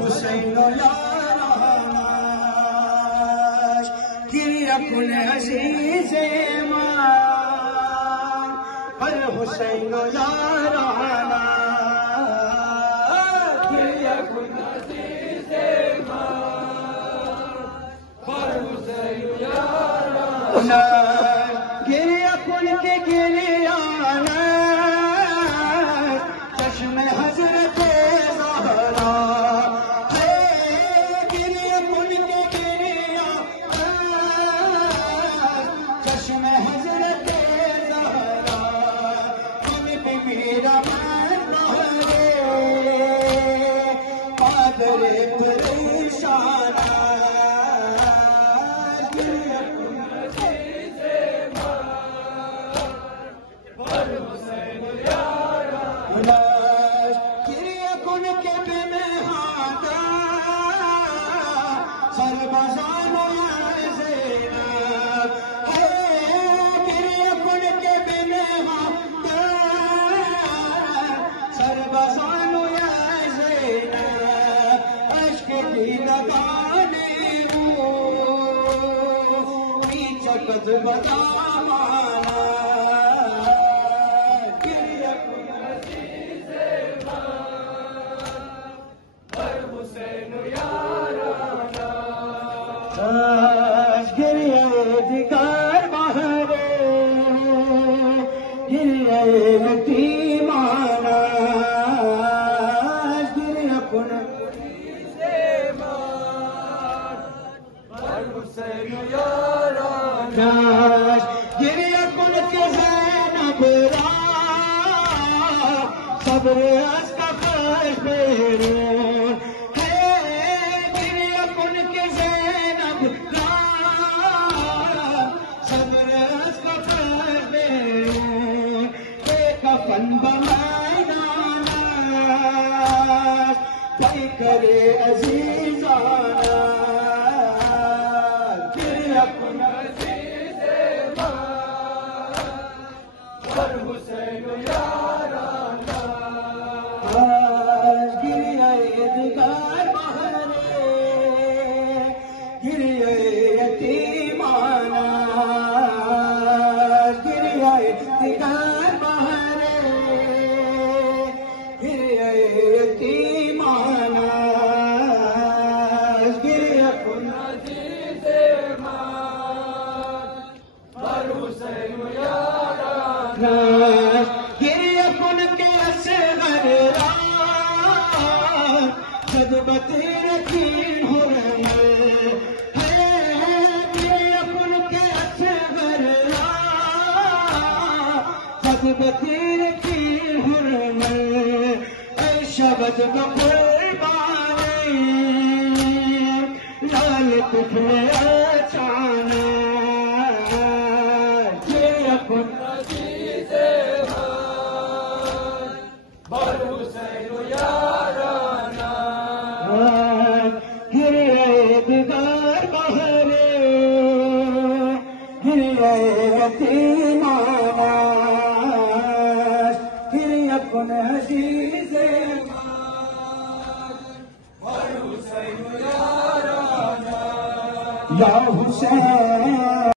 हुसैन याराना किरियकुन अजीज मान हर हुसैन याराना किरियकुन अजीज मान हर हुसैन याराना किरियकुन के गिरियाना चश्म हजरत ज़हरा है किरियकुन के गिरिया चश्म हजरत ज़हरा हम बीबी रमान बहरे कादरे परेशाना किरियकुन अजीज मान हर हुसैन याराना किरियकुन के बिन हादा सरबज़ानो ज़ैनब है किरियकुन के बिन हादा सरबज़ानो ज़ैनब अश्क की लगाने की चकत बतावाना किरियकुन अजीज हर हुसैन याराना गिरिए दिगार बहरे गिरिए यतीमाना किरियकुन अजीज हर हुसैन याराना किरियकुन के ज़ैनब रा सब्र अस्कफ़र बेरून है किरियकुन के ज़ैनब रा सब्र अस्कफ़र बेरून कफन बमैदाना कई करे अजीज़ाना किरियकुन अजीज हर हुसैन याराना गिरिए दिगार बहरे गिरिए यतीमाना गिरिए दिगार बहरे गिरिए यतीमाना किरियकुन अजीज हर हुसैन याराना किरियकुन के असग़र रा सदबते रखीन हुरमल है किरियकुन के असग़र रा सदबते रखीन हुरमल ऐ शबद कुर्बानी लाल कुफले अचाना किरियकुन अजीज हर हुसैन याराना गिरिए दिगार बहरे गिरिए यतीमाना किरियकुन अजीज हर हुसैन याराना या हुसैन